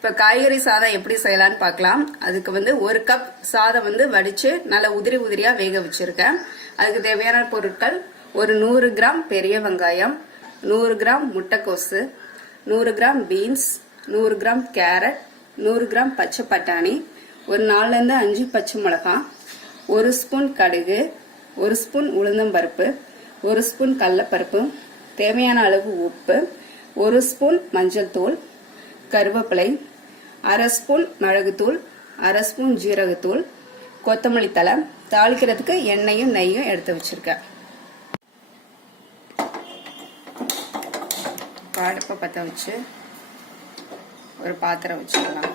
இப்போ காய்கறி சாதம் எப்படி செய்யலான்னு பார்க்கலாம். அதுக்கு வந்து 1 கப் சாதம் வந்து வடிச்சு நல்லா உதிரி உதிரியா வேக வச்சிருக்கேன். அதுக்கு தேவையான பொருட்கள்: ஒரு 100 கிராம் பெரிய வெங்காயம், 100 கிராம் முட்டைக்கோசு, 100 gram beans, 100 gram carrot, 100 gram பச்சை பட்டாணி, ஒரு 4 இருந்து 5 பச்சை மிளகாய், 1 ஸ்பூன் கடுகு, 1 ஸ்பூன் உளுந்தம்பருப்பு, 1 ஸ்பூன் கடலைப்பருப்பு, தேவையான அளவு உப்பு, 1 ஸ்பூன் மஞ்சள் தூள், கருவேப்பிலை, 1/2 ஸ்பூன் மிளகுத்தூள், 1/2 ஸ்பூன் ஜீரகத்தூள், கொத்தமல்லி தழை, தாளிக்கிறதுக்கு எண்ணெயும் நெய்யும் எடுத்து வச்சிருக்கேன். அடுப்பை பற்ற வச்சு ஒரு பாத்திரம் வச்சுக்கலாம்.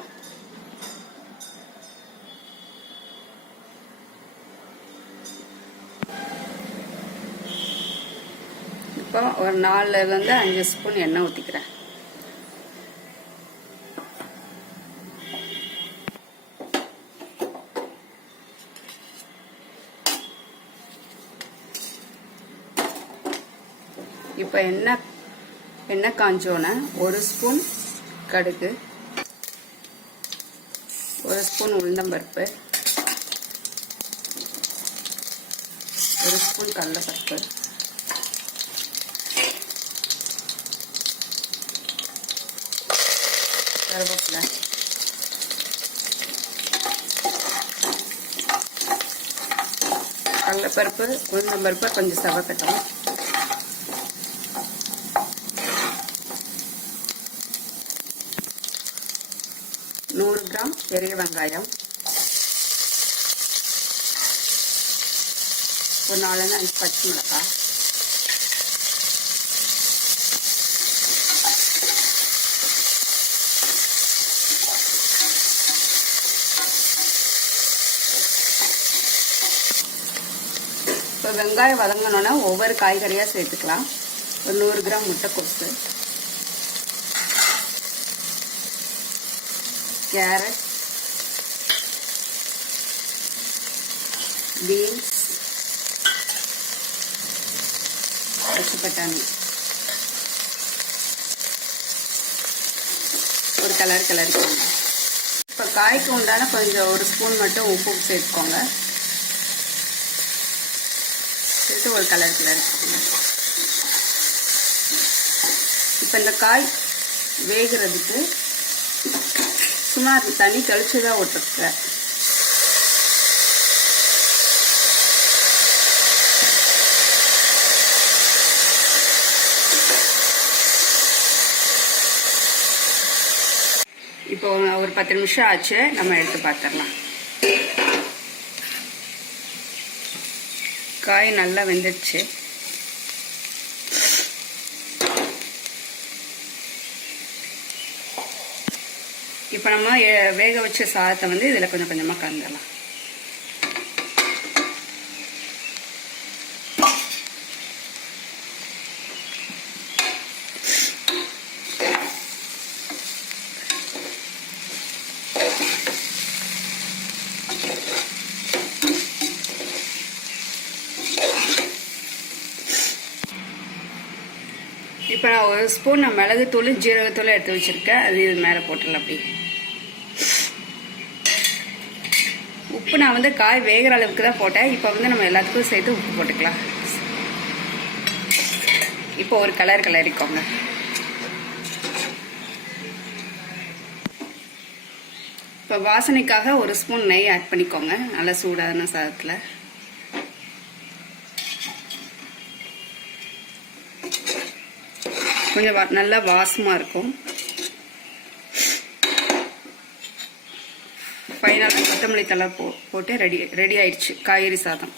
இப்போ ஒரு 4 இருந்து 5 ஸ்பூன் எண்ணெய் ஊற்றிக்கிறேன். இப்போ எண்ணெய் காஞ்சோன 1 ஸ்பூன் கடுகு, 1 ஸ்பூன் உளுந்தம்பருப்பு, 1 ஸ்பூன் கடலைப்பருப்பு, கருவேப்பிலை, கடலைப்பருப்பு உளுந்தம்பருப்பு கொஞ்சம் சவக்கட்டும். நூறு கிராம் பெரிய வெங்காயம், ஒரு 4 இருந்து 5 பச்சை மிளகாய், இப்போ வெங்காயம் வதங்கணும்னா ஒவ்வொரு காய்கறியாக சேர்த்துக்கலாம். ஒரு 100 கிராம் முட்டைக்கோசு, கேரட், பீன்ஸ், பச்சை பட்டாணி, ஒரு கிளறிக்கோங்க. இப்போ காய்க்கு உண்டான கொஞ்சம் 1 ஸ்பூன் மட்டும் உப்பு சேர்த்துக்கோங்க. சேர்த்து ஒரு கிளறிக்கோங்க. இப்போ இந்த காய் வேகிறதுக்கு சும்மா தண்ணி தெளிச்சுதான் விட்டுருக்கேன். இப்போ ஒரு 10 நிமிஷம் ஆச்சு, நம்ம எடுத்து பார்த்துடலாம். காய் நல்லா வெந்துடுச்சு. இப்போ நம்ம வேக வச்ச சாதத்தை வந்து இதில் கொஞ்சம் கொஞ்சமாக கலந்துடலாம். இப்போ நான் 1 ஸ்பூன் மிளகுத்தூள் ஜீரகத்தூள் எடுத்து வச்சுருக்கேன். அது இது மேலே போட்டுடலாம். அப்படி உப்பு நான் வந்து காய் வேகிற அளவுக்கு தான் போட்டேன். இப்போ வந்து நம்ம எல்லாத்துக்கும் சேர்த்து உப்பு போட்டுக்கலாம். இப்போ ஒரு கிளறிக்கோங்க. இப்போ வாசனைக்காக 1 ஸ்பூன் நெய் ஆட் பண்ணிக்கோங்க. நல்லா சூடான சாதத்தில். கொஞ்சம் நல்லா வாசமாக இருக்கும். ஃபைனலாக கொத்தமல்லி தழை போட்டு ரெடி ஆயிடுச்சு காய்கறி சாதம்.